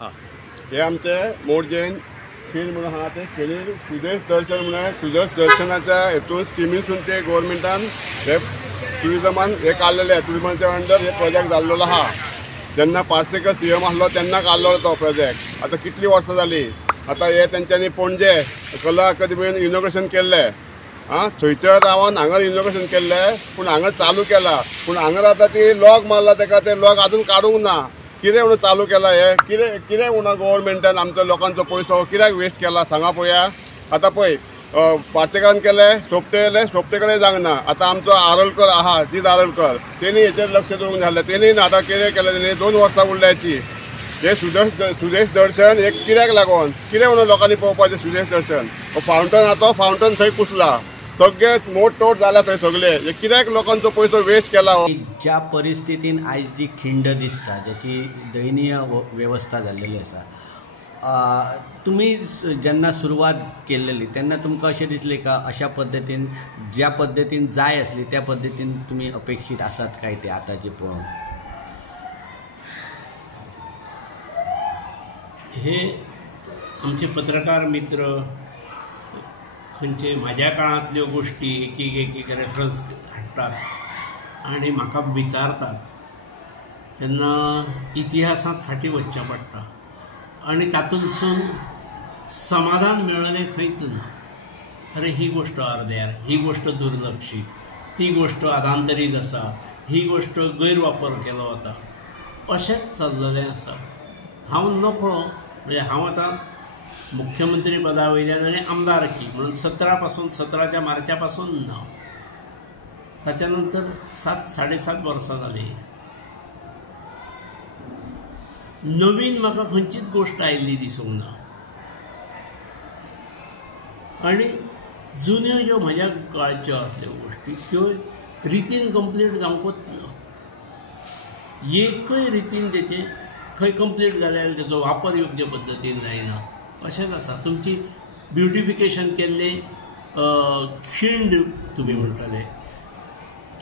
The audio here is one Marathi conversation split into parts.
हे आमचे मोरजेन खीण म्हणून आहा ते खीणीर सुदेश दर्शन म्हणून सुदेश दर्शनाच्या हेतून स्किमीसून ते गव्हर्मेंटान हे टुरिजमान हे काडलेले टुरिजमाच्या अंडर हे प्रोजेक्ट जाल्लो आहा। जेन्ना पार्सेकर सीएम आसलो तेन्ना काडलो तो प्रोजेक्ट। आता कितली वर्सां जाली। आता हे तेंच्यांनी पणजे कला अकादमीन इनॉग्रेशन केल्ले। थंयसर रावन हांगर इनॉग्रेशन केल्ले पूण हांगर चालू केला पूण हांगर आता ती लॉक मारला तेका ते लॉक अजून काडूंक ना। कितें म्हणून चालू केला हे कितें म्हणून गव्हर्मेंटान आमचो लोकांचो पयसो कित्याक वेस्ट केला सांगा पळया। आता पळय पार्सेकारान केले सोपते कडेन जावंक ना। आता आमचो आरोलकर आहा जीत आरोलकर तेणी हेचेर लक्ष दवरूंक जाल्लें। तेणी आतां कितें केलें तेणी 2 वर्सां उरल्याची हे सुदेश दर्शन हे कित्याक लागून कितें म्हणून लोकांनी पळोवपाचें सुदेश दर्शन। फावंटन आहा तो फावंटन थंय कुसला सगळे मोठ जाला थंय सगळे हे कित्याक लोकांचो पयसो वेस्ट केला। ज्या परिस्थितीन आयज जी खिंड दिसता ज्याची दयनीय व्यवस्था जाल्लेली आसा तुम्ही जेन्ना सुरवात केल्ली तेन्ना तुमकां अशें दिसलें का अशा पद्दतीन ज्या पद्दतीन जाय आसली त्या पद्दतीन तुम्ही अपेक्षीत आसात काय ते आतांचे पळोवन? हे आमचे पत्रकार मित्र खंयचे म्हाज्या काळांतल्यो गोष्टी एक रेफरन्स हाडटात आनी म्हाका विचारतात तेन्ना इतिहासांत फाटीं वचचें पडटा आनी तातूंतसून समाधान मेळ्ळें खंयच ना। अरे ही गोष्ट अर्द्यार, ही गोष्ट दुर्लक्षीत, ती गोष्ट अधांतरीत आसा, ही गोष्ट गैरवापर केलो वता अशेंच चल्ललें आसा। हांव नकळो म्हणजे हांव आतां मुख्यमंत्री पदा वयल्यान आनी आमदारकी म्हणून 17च्या मार्चा पासून ना ताच्या नंतर 7-7.5 वर्सां जाली। नवीन म्हाका खंयचीच गोष्ट आयिल्ली दिसूंक ना आनी जुन्यो ज्यो म्हज्या काळच्यो आसल्यो गोष्टी त्यो रितीन कंप्लीट जावंकूच ना। एकय रितीन तेचे खंय कंप्लीट जाल्यार तेजो वापर योग्य पद्दतीन जायना अशेंच आसा। तुमची ब्युटिफिकेशन केल्ले खिंड तुमी म्हणटले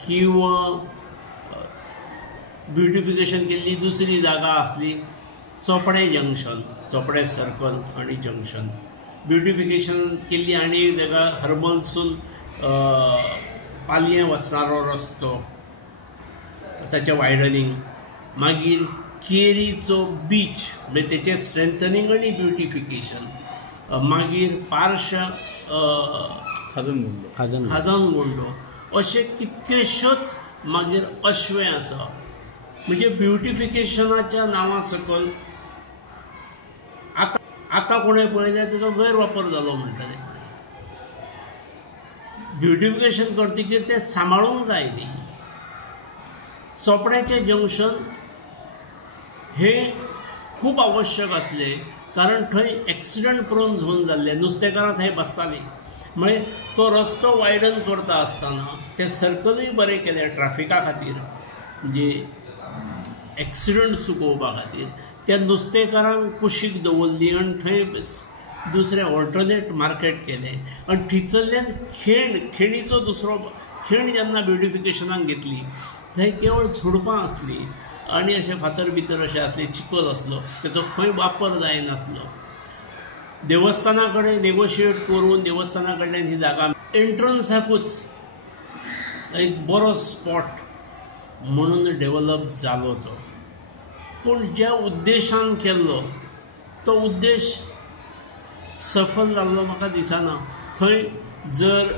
किंवा ब्युटिफिकेशन केल्ली दुसरी जागा आसली चोपडे जंक्शन, चोपडे सर्कल आनी जंक्शन, ब्युटिफिकेशन केल्ली आनी एक जागा हर्बलसून पालये वचणारो रस्तो ताचें वायडनींग, मागीर केरीचो बीच म्हणजे तेचें स्ट्रेंथनींग आनी ब्युटिफिकेशन, मागीर पार्श खाजन गोंडो अशे कितकेश्योच मागीर अश्वे आसा। म्हणजे ब्युटिफिकेशनाच्या नांवा सकल आतां कोणें पळयल्यार तेजो गैरवापर जालो म्हणटले। ब्युटिफिकेशन करतकीर तें सांबाळूंक जाय न्ही। चोपड्याचें जंक्शन हे खूब आवश्यक आसले कारण थंय एक्सिडंट प्रोन झोन जाल्ले, नुस्तेकारां थंय बसतालीं। म्हणजे तो रस्तो वायडन करता आसतना तें सर्कलूय बरें केलें ट्रॅफिका खातीर म्हणजे एक्सिडंट चुकोवपा खातीर। त्या नुस्तेकारांक कुशीक दवरली आनी थंय दुसरें ऑल्टरनेट मार्केट केलें आनी थंयसरल्यान खेणीचो दुसरो खीण जेन्ना ब्युटिफिकेशनाक घेतली थंय केवळ झुडपां आसलीं आनी अशें फातर भितर अशें आसलें, चिखल आसलो, तेचो खंय वापर जायनासलो। देवस्थाना कडेन नेगोशिएट करून देवस्थाना कडल्यान ही जागा एंट्रन्साकूच एक बरो स्पॉट म्हणून डेव्हलप जालो तो। पूण ज्या उद्देशान केल्लो तो उद्देश सफल जाल्लो म्हाका दिसना। थंय जर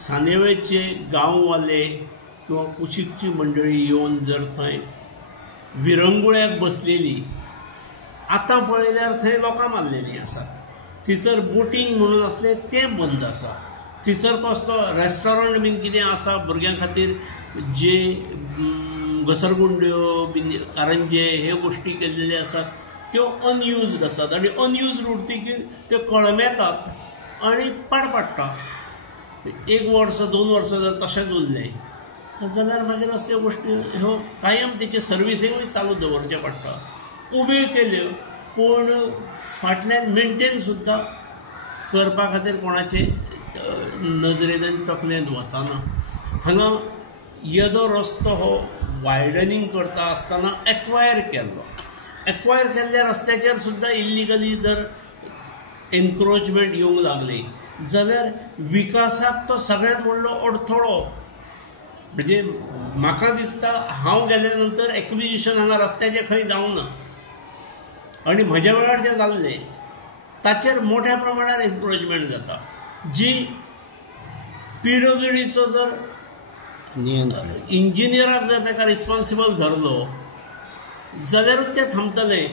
सानेवेचे गांववाले किंवा कुशीकची मंडळी येवन जर थंय विरंगुळ्याक बसलेली आतां पळयल्यार थंय लोकां मारलेलीं आसात। थंयसर बोटींग म्हणून आसलें तें बंद आसा। थंयसर कसलो रेस्टॉरंट बीन कितें आसा भुरग्यां खातीर जे घसरगुंड्यो बीन कारंजे हे गोश्टी केल्लेले आसात त्यो अनयुज्ड आसात आनी अनयुज्ड उरतकीर त्यो कळमेतात आनी पाड पडटा। 1 वर्स 2 वर्सां जर तशेंच उरलें जाल्यार मागीर असल्यो गोश्टी ह्यो कायम तेचे सर्विसींगूय चालू दवरचें पडटा। उब्यो केल्यो पूण फाटल्यान मेंटेन सुद्दां करपा खातीर कोणाचे नजरेन तकलेंत वचना। हांगा येदो रस्तो हो वायडनींग करता आसतना एक्वायर केल्लो. एक्वायर केल्ल्या रस्त्याचेर सुद्दां इल्लिगली जर एनक्रोचमेंट येवंक लागली जाल्यार विकासाक तो सगळ्यांत व्हडलो अडथळो. म्हणजे म्हाका दिसता हांव गेल्या नंतर एक्विजिशन हांगा रस्त्याचें खंय जावंक ना आनी म्हज्या वेळार जें जाल्लें ताचेर मोठ्या प्रमाणात एनक्रोचमेंट जाता. जी PWDचो जर इंजिनियराक जर ताका रिस्पॉन्सिबल धरलो जाल्यारूच तें थांबतलें.